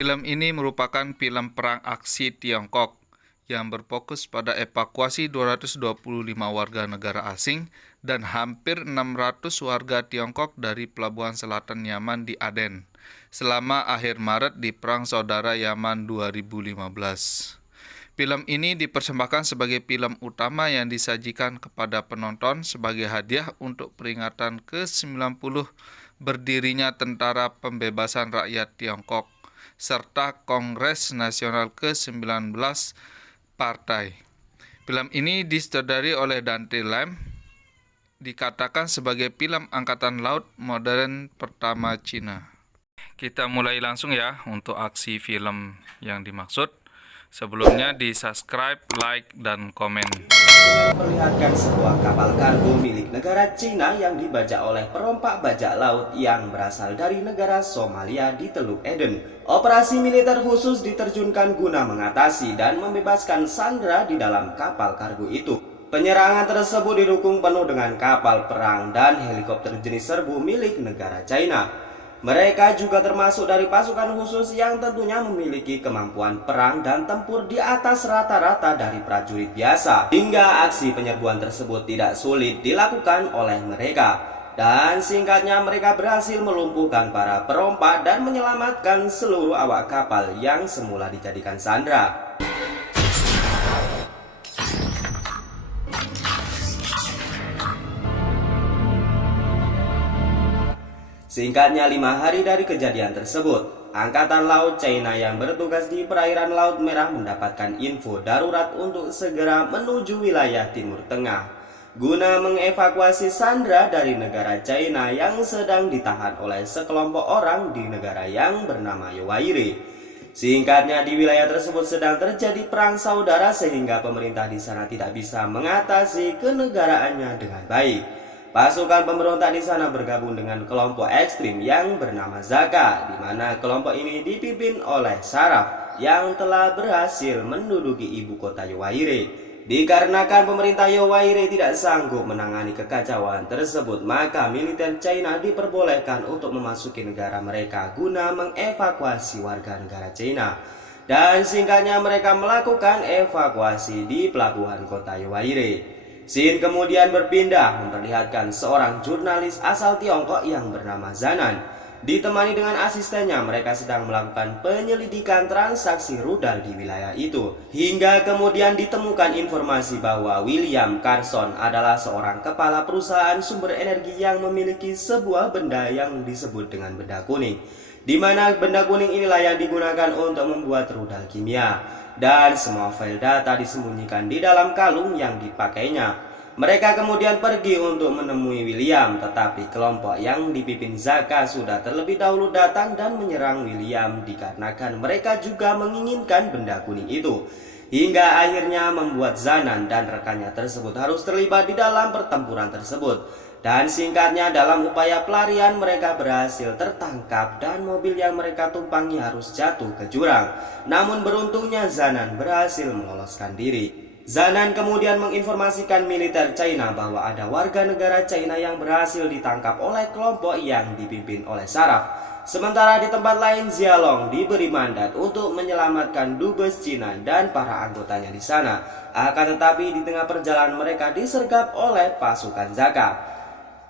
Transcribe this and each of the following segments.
Film ini merupakan film perang aksi Tiongkok yang berfokus pada evakuasi 225 warga negara asing dan hampir 600 warga Tiongkok dari pelabuhan selatan Yaman di Aden selama akhir Maret di Perang Saudara Yaman 2015. Film ini dipersembahkan sebagai film utama yang disajikan kepada penonton sebagai hadiah untuk peringatan ke-90 berdirinya Tentara Pembebasan Rakyat Tiongkok serta Kongres Nasional ke-19 partai. Film ini disutradarai oleh Dante Lam, dikatakan sebagai film angkatan laut modern pertama Cina. Kita mulai langsung ya untuk aksi film yang dimaksud. Sebelumnya di-subscribe, like, dan komen. Memperlihatkan sebuah kapal kargo milik negara Cina yang dibajak oleh perompak bajak laut yang berasal dari negara Somalia di Teluk Aden. Operasi militer khusus diterjunkan guna mengatasi dan membebaskan sandera di dalam kapal kargo itu. Penyerangan tersebut didukung penuh dengan kapal perang dan helikopter jenis serbu milik negara China. Mereka juga termasuk dari pasukan khusus yang tentunya memiliki kemampuan perang dan tempur di atas rata-rata dari prajurit biasa. Hingga aksi penyerbuan tersebut tidak sulit dilakukan oleh mereka. Dan singkatnya mereka berhasil melumpuhkan para perompak dan menyelamatkan seluruh awak kapal yang semula dijadikan sandera. Singkatnya 5 hari dari kejadian tersebut, Angkatan Laut China yang bertugas di perairan Laut Merah mendapatkan info darurat untuk segera menuju wilayah Timur Tengah guna mengevakuasi sandera dari negara China yang sedang ditahan oleh sekelompok orang di negara yang bernama Yaowaire. Singkatnya di wilayah tersebut sedang terjadi perang saudara sehingga pemerintah di sana tidak bisa mengatasi kenegaraannya dengan baik. Pasukan pemberontak di sana bergabung dengan kelompok ekstrim yang bernama Zaka, di mana kelompok ini dipimpin oleh Saraf yang telah berhasil menduduki ibu kota Yaowaire. Dikarenakan pemerintah Yaowaire tidak sanggup menangani kekacauan tersebut, maka militer China diperbolehkan untuk memasuki negara mereka guna mengevakuasi warga negara China. Dan singkatnya mereka melakukan evakuasi di pelabuhan kota Yaowaire. Scene kemudian berpindah memperlihatkan seorang jurnalis asal Tiongkok yang bernama Zanan. Ditemani dengan asistennya, mereka sedang melakukan penyelidikan transaksi rudal di wilayah itu. Hingga kemudian ditemukan informasi bahwa William Carson adalah seorang kepala perusahaan sumber energi yang memiliki sebuah benda yang disebut dengan benda kuning. Di mana benda kuning inilah yang digunakan untuk membuat rudal kimia. Dan semua file data disembunyikan di dalam kalung yang dipakainya. Mereka kemudian pergi untuk menemui William, tetapi kelompok yang dipimpin Zaka sudah terlebih dahulu datang dan menyerang William dikarenakan mereka juga menginginkan benda kuning itu. Hingga akhirnya membuat Zanan dan rekannya tersebut harus terlibat di dalam pertempuran tersebut. Dan singkatnya dalam upaya pelarian mereka berhasil tertangkap dan mobil yang mereka tumpangi harus jatuh ke jurang. Namun beruntungnya Zanan berhasil meloloskan diri. Zanan kemudian menginformasikan militer China bahwa ada warga negara China yang berhasil ditangkap oleh kelompok yang dipimpin oleh Saraf. Sementara di tempat lain Zialong diberi mandat untuk menyelamatkan dubes Cina dan para anggotanya di sana. Akan tetapi di tengah perjalanan mereka disergap oleh pasukan Zaka.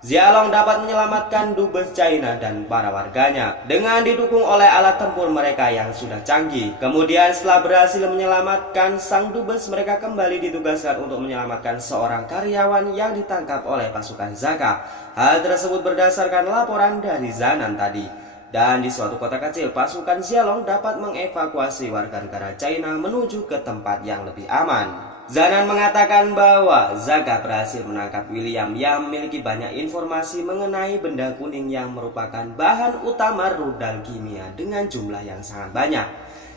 Zialong dapat menyelamatkan dubes China dan para warganya dengan didukung oleh alat tempur mereka yang sudah canggih. Kemudian setelah berhasil menyelamatkan sang dubes, mereka kembali ditugaskan untuk menyelamatkan seorang karyawan yang ditangkap oleh pasukan Zaka. Hal tersebut berdasarkan laporan dari Zanan tadi. Dan di suatu kota kecil, pasukan Zialong dapat mengevakuasi warga negara China menuju ke tempat yang lebih aman. Zanan mengatakan bahwa Zaka berhasil menangkap William yang memiliki banyak informasi mengenai benda kuning yang merupakan bahan utama rudal kimia dengan jumlah yang sangat banyak.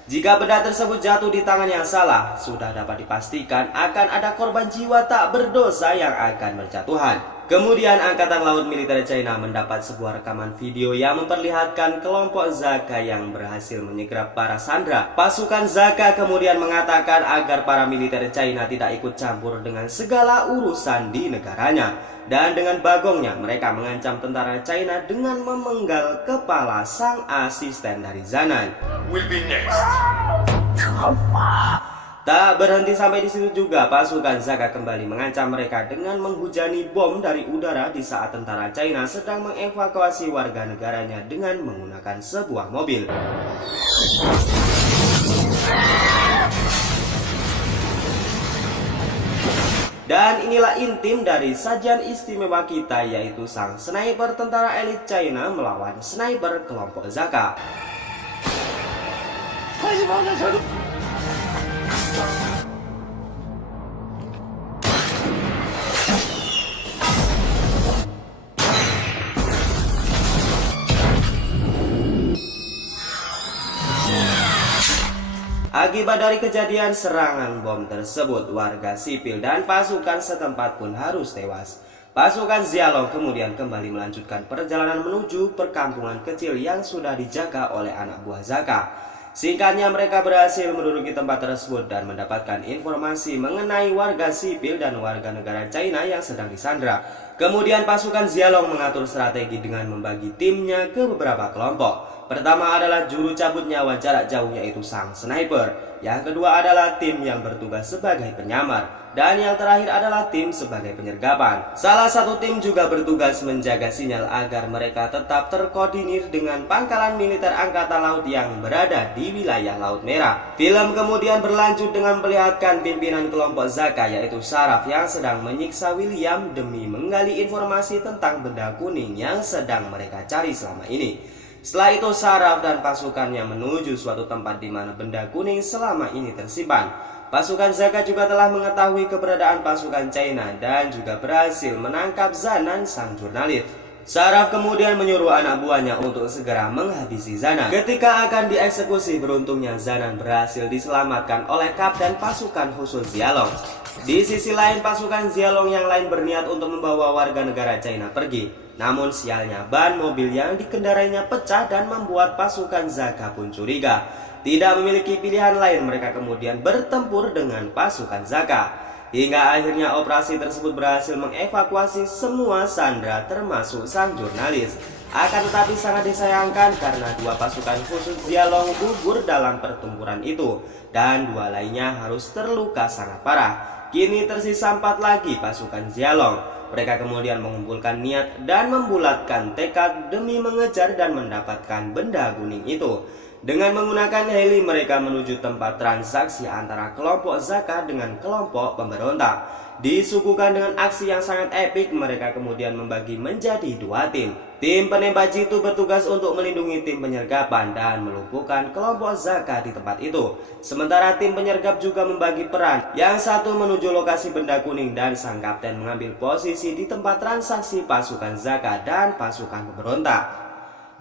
Jika benda tersebut jatuh di tangan yang salah, sudah dapat dipastikan akan ada korban jiwa tak berdosa yang akan berjatuhan. Kemudian Angkatan Laut Militer China mendapat sebuah rekaman video yang memperlihatkan kelompok Zaka yang berhasil menyergap para sandera. Pasukan Zaka kemudian mengatakan agar para militer China tidak ikut campur dengan segala urusan di negaranya. Dan dengan bagongnya mereka mengancam tentara China dengan memenggal kepala sang asisten dari Zanan. Will be next. Tak berhenti sampai di situ juga, pasukan Zaka kembali mengancam mereka dengan menghujani bom dari udara di saat tentara China sedang mengevakuasi warga negaranya dengan menggunakan sebuah mobil. Dan inilah intim dari sajian istimewa kita, yaitu sang sniper tentara elit China melawan sniper kelompok Zaka. Akibat dari kejadian serangan bom tersebut, warga sipil dan pasukan setempat pun harus tewas. Pasukan Xiaolong kemudian kembali melanjutkan perjalanan menuju perkampungan kecil yang sudah dijaga oleh anak buah Zaka. Singkatnya, mereka berhasil menduduki tempat tersebut dan mendapatkan informasi mengenai warga sipil dan warga negara China yang sedang disandra. Kemudian pasukan Xiaolong mengatur strategi dengan membagi timnya ke beberapa kelompok. Pertama adalah juru cabut nyawa jarak jauh, yaitu sang sniper. Yang kedua adalah tim yang bertugas sebagai penyamar. Dan yang terakhir adalah tim sebagai penyergapan. Salah satu tim juga bertugas menjaga sinyal agar mereka tetap terkoordinir dengan pangkalan militer Angkatan Laut yang berada di wilayah Laut Merah. Film kemudian berlanjut dengan memperlihatkan pimpinan kelompok Zaka, yaitu Saraf, yang sedang menyiksa William demi menggali informasi tentang benda kuning yang sedang mereka cari selama ini. Setelah itu, Saraf dan pasukannya menuju suatu tempat di mana benda kuning selama ini tersimpan. Pasukan Zaka juga telah mengetahui keberadaan pasukan China dan juga berhasil menangkap Zanan, sang jurnalis. Saraf kemudian menyuruh anak buahnya untuk segera menghabisi Zanan. Ketika akan dieksekusi, beruntungnya Zanan berhasil diselamatkan oleh kapten pasukan khusus Xiaolong. Di sisi lain, pasukan Xiaolong yang lain berniat untuk membawa warga negara China pergi. Namun sialnya, ban mobil yang dikendarainya pecah dan membuat pasukan Zaka pun curiga. Tidak memiliki pilihan lain, mereka kemudian bertempur dengan pasukan Zaka. Hingga akhirnya operasi tersebut berhasil mengevakuasi semua sandera termasuk sang jurnalis. Akan tetapi sangat disayangkan karena dua pasukan khusus Xiaolong gugur dalam pertempuran itu. Dan dua lainnya harus terluka sangat parah. Kini tersisa 4 lagi pasukan Xiaolong. Mereka kemudian mengumpulkan niat dan membulatkan tekad demi mengejar dan mendapatkan benda kuning itu. Dengan menggunakan heli, mereka menuju tempat transaksi antara kelompok Zaka dengan kelompok pemberontak. Disuguhkan dengan aksi yang sangat epik, mereka kemudian membagi menjadi 2 tim. Tim penembak jitu bertugas untuk melindungi tim penyergapan dan melumpuhkan kelompok Zaka di tempat itu. Sementara tim penyergap juga membagi peran. Yang satu menuju lokasi benda kuning dan sang kapten mengambil posisi di tempat transaksi pasukan Zaka dan pasukan pemberontak.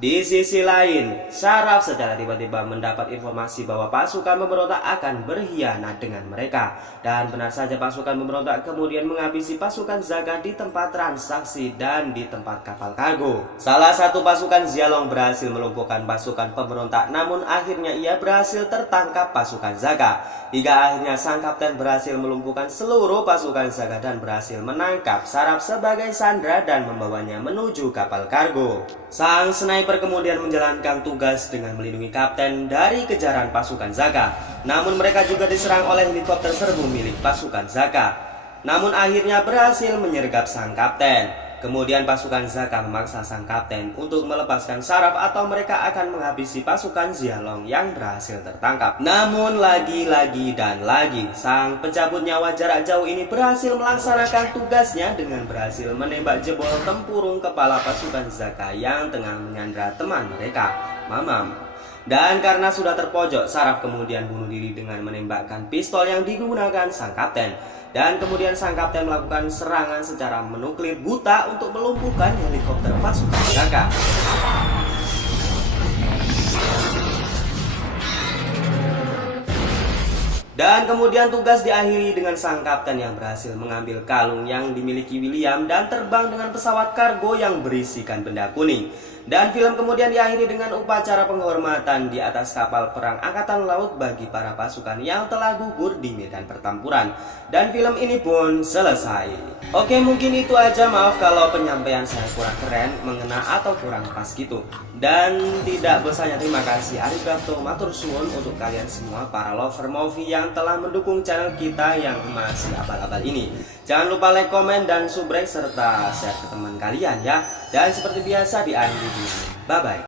Di sisi lain, Saraf secara tiba-tiba mendapat informasi bahwa pasukan pemberontak akan berkhianat dengan mereka. Dan benar saja, pasukan pemberontak kemudian menghabisi pasukan Zaka di tempat transaksi dan di tempat kapal kargo. Salah satu pasukan Xiaolong berhasil melumpuhkan pasukan pemberontak, namun akhirnya ia berhasil tertangkap pasukan Zaka. Hingga akhirnya sang kapten berhasil melumpuhkan seluruh pasukan Zaka dan berhasil menangkap Saraf sebagai sandera dan membawanya menuju kapal kargo. Sang sniper kemudian menjalankan tugas dengan melindungi kapten dari kejaran pasukan Zaka. Namun mereka juga diserang oleh helikopter serbu milik pasukan Zaka. Namun akhirnya berhasil menyergap sang kapten. Kemudian pasukan Zaka memaksa sang kapten untuk melepaskan Saraf atau mereka akan menghabisi pasukan Xiaolong yang berhasil tertangkap. Namun lagi-lagi dan lagi, sang pencabut nyawa jarak jauh ini berhasil melaksanakan tugasnya dengan berhasil menembak jebol tempurung kepala pasukan Zaka yang tengah menyandra teman mereka, Mamam. Dan karena sudah terpojok, Saraf kemudian bunuh diri dengan menembakkan pistol yang digunakan sang kapten. Dan kemudian sang kapten melakukan serangan secara menuklir buta untuk melumpuhkan helikopter pasukan Zaka. Dan kemudian tugas diakhiri dengan sang kapten yang berhasil mengambil kalung yang dimiliki William dan terbang dengan pesawat kargo yang berisikan benda kuning. Dan film kemudian diakhiri dengan upacara penghormatan di atas kapal perang Angkatan Laut bagi para pasukan yang telah gugur di medan pertempuran. Dan film ini pun selesai. Oke, mungkin itu aja, maaf kalau penyampaian saya kurang keren, mengena atau kurang pas gitu. Dan tidak bosannya terima kasih arigato matur suwun untuk kalian semua para lover movie yang telah mendukung channel kita yang masih abal-abal ini. Jangan lupa like, komen, dan subrek serta share ke teman kalian ya. Dan seperti biasa diakhiri dengan bye-bye.